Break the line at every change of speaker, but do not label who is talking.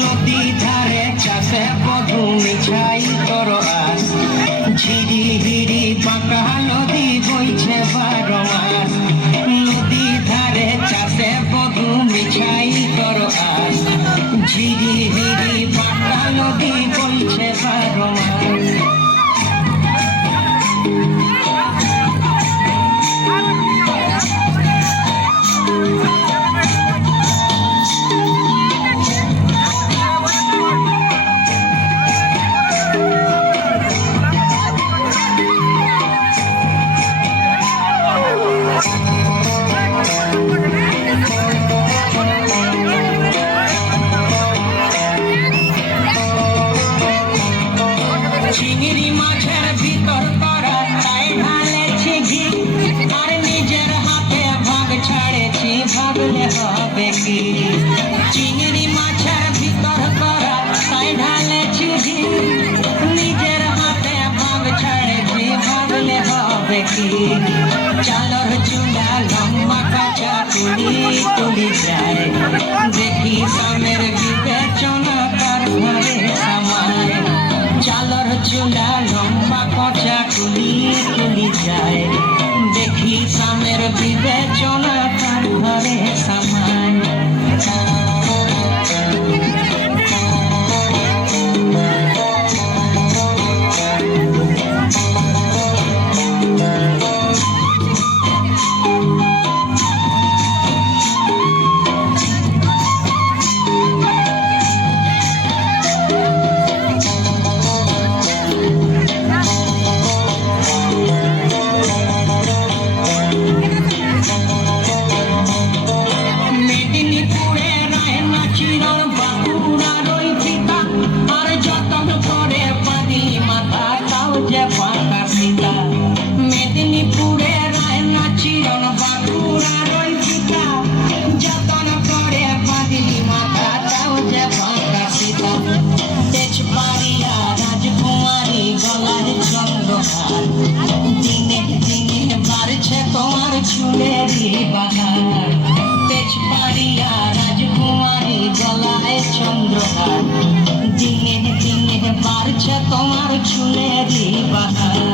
নদী ধারে চাষে পদুমি ছাই তোর আস। ঝিরি হিরি বাঁকা নদী বইছে বারো মাস নদী ধারে চাষে পদুমি ছাই তোর আস। ঝিরি চালর চুলা লম্বা কাঁচা কুড়ি কুড়ি যায় দেখি সামের বিবেচনা তার ঘরে সামায় চালর চুলা লম্বা কাঁচা কুড়ি কুড়ি যায় দেখি সামের বিবেচনা তার ঘরে সামায় ফুলেরই বাগান তেজপাড়িয়া রাজকুমারী গলায় চন্দ্রহার। দিনে দিনে বাড়ছে তোমার চুলেরই বাগান